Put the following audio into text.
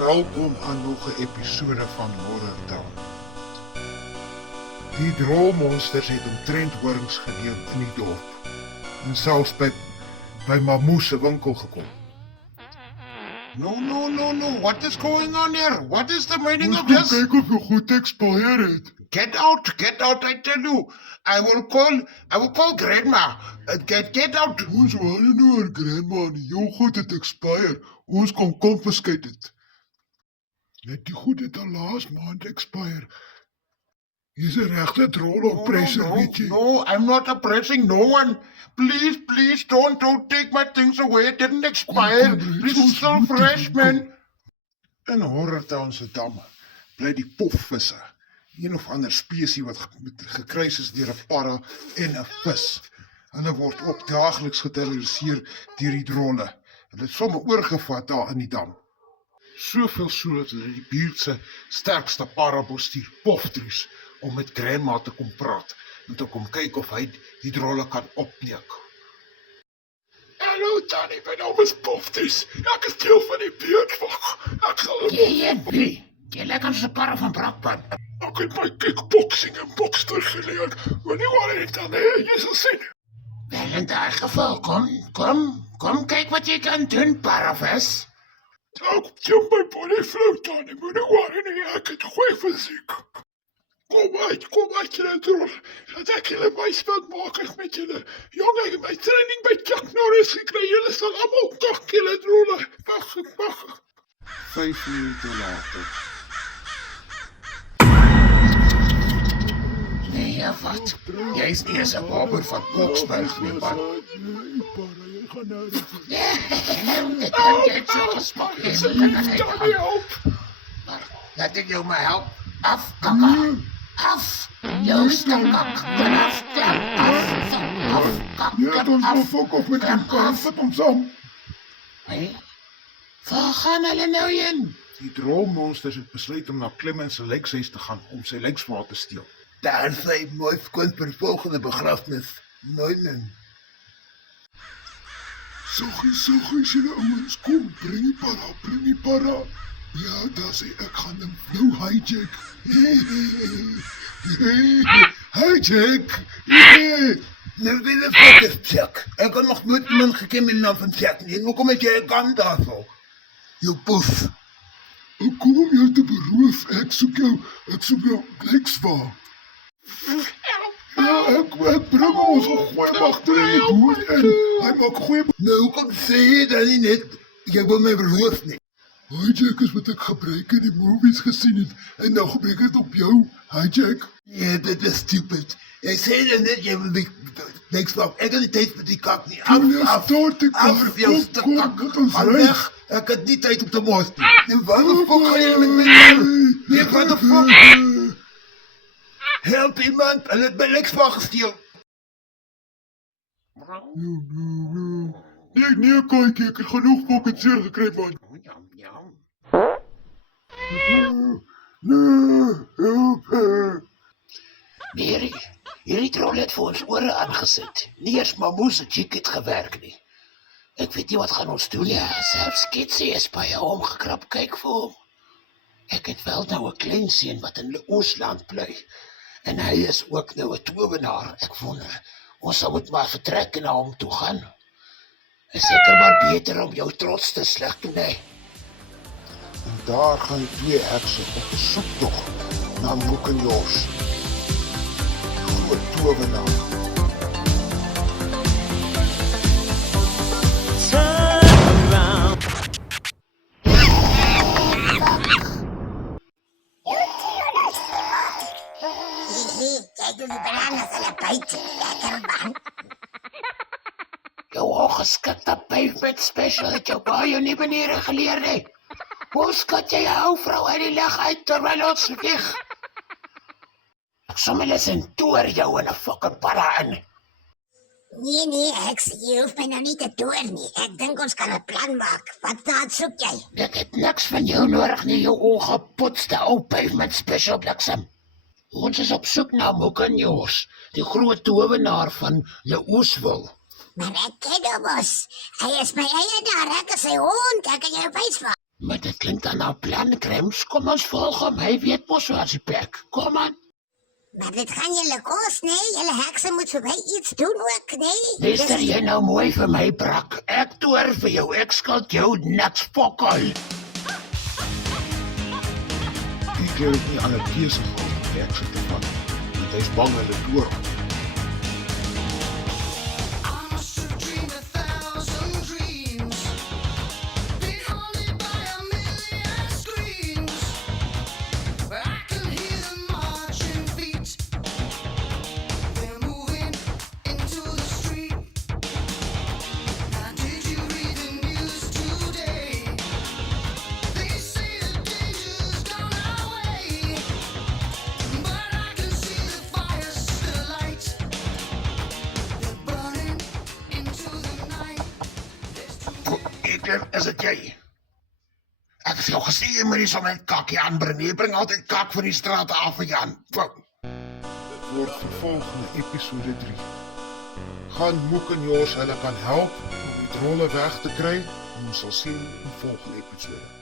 Welkom aan nog 'n episode van Horror Town. Die droommonsters het omtrent horings geneem in die dorp en selfs by Mamoe se winkel gekom. No, what is going on here? What is the meaning of this? Kyk of jy goed expire het. Get out, I tell you. I will call grandma. Get out. Ons wou nie oor grandma nie, jou goed het expire. Ons kom confiscate dit. Net die goed het al laas maand expire. Jy's 'n regte troll oppresser, weet jy. No, I'm not oppressing no one. Please, don't take my things away. It didn't expire. This is still fresh, man. In Horror Town se damme bly die pofvisse. Een of ander spesies wat gekruis is deur 'n parra en 'n vis. Hulle word ook daagliks geterroriseer deur die drolle. Hulle het sommer oorgevat daar in die dam. Soveel so dat hulle die buurt se sterkste parra bestuur, Poftries, om met grandma te kom praat en te kom kyk of hy die drolle kan opneek. Hallo Tannie, my naam is Poftries. Ek is deel van die buurtwag. Ek sal Jy lekker se parra van Brakpan. Ek het my kickboxing en bokster geleer. Wanneer waar het dan jy sal sien. Wel, in daai geval, kom kyk wat jy kan doen, parravis. Ek jump my body float aan die moeder waar nie, ek het goeie fysiek. Kom uit julle drol, dat ek julle wijsbeeld maak ek met julle. Jong, ek het my training by Chuck Norris gekry, julle sal allemaal kak julle drolle. Wacht. 5 minute later. Nee, wat? Jy is nie eens 'n wapen van Boksburg nie, man. Nee, para, jy gaan nou Dit kan jy so gesmak is. help. Laat ek jou maar help. Af, kakka. Af. Jou stinkak. Af, Jy het ons nou fok op met die kar, vat ons saam. Waar gaan hulle nou heen? Die droommonsters het besluit om na Clemens se lijkshuis te gaan om sy lijksvaart te steel. Daar sy mooi skoon vir die volgende begrafnis. Nee. Soggies julle ouens, kom, bring die para. Ja, daar sê ek gaan hem nou hijack. Hijack. Nou wie die fuck is Chuck? Ek kan nog nooit iemand geken met die naam van Chuck nie. Hoekom het jy 'n gun daarvoor? Jou poef. Ek kom om jou te beroof. Ek soek jou lijksvaart. Ja, ek bring ons gooi agter in die boer en hy maak goeie. Nou hoekom sê jy dan nie net jy wil my beroof nie? Hijack is wat ek gebruik in die movies gesien het en nou gebruik het op jou, hijack. Ja, dit is stupid. Jy sê dan net jy wil die lijksvaart. Ek het nie tyd vir die kak nie. Stort die kar. Kom, laat ons Al ry. weg. Ek het nie tyd om te mos nie. Nou wat die fok gaan jy met my doen? Nee, wat die fok? Help iemand, hulle het my lijksvaart gesteel. Nee, kijk, ek het genoeg fucking seer gekry, man. Nee, help. Mary, hierdie troll het vir ons ore aangesit. Nie eers Mamoe se chick het gewerk nie. Ek weet nie wat gaan ons doen nie. Selfs Kitsie is by hom gekrap, kyk vir hom. Ek het wel nou 'n klein seun wat in Oosland bly. En hy is ook nou 'n towenaar. Ek wonder, ons sal moet maar vertrek en na hom toe gaan. Is seker maar beter om jou trots te sleg doen, hè. En daar gaan die 2 hekse op 'n soektog na Moekenjos. Groot towenaar. Kijk hoe die bananen hulle byt. Lekker man. Jou ongeskikte pavement special het jou baie nie maniere geleer nie. Hoe skat jy 'n ou vrou uit die lug uit terwyl ons vlieg? Ek sommer eens en toer jou in 'n fucking parra in. Nee, ek sê jy hoef my nou nie te toer nie. Ek dink ons kan 'n plan maak. Wat daad soek jy? Ek het niks van jou nodig nie, jou ongepotste ou pavement special bliksem. Ons is op soek na Moekenjos, die groot towenaar van Leoeswil. Maar ek ken hom mos. Hy is my eienaar, ek is sy hond, ek kan jou wys van. Maar dit klinkt dan nou plan, Krems. Kom ons volg hom. Hy weet mos waar sy pek. Kom aan. Maar dit gaan julle kos, nee? Julle hekse moet vir my iets doen ook, nee? Luister jy nou mooi vir my, Brak. Ek toer vir jou. Ek skuld jou niks fokkel. Die keer het nie ander keuse gehad om die hekse te vat, want hy is bang hulle door. Is dit jy? Ek het jou gesê, jy moet nie so met kakkie aanbring. Jy bring altyd kak van die straat af van Jan. Dit word vervolg in episode 3. Gaan Moek en Jos hulle kan help om die trolle weg te kry en ons sal sien in volgende episode.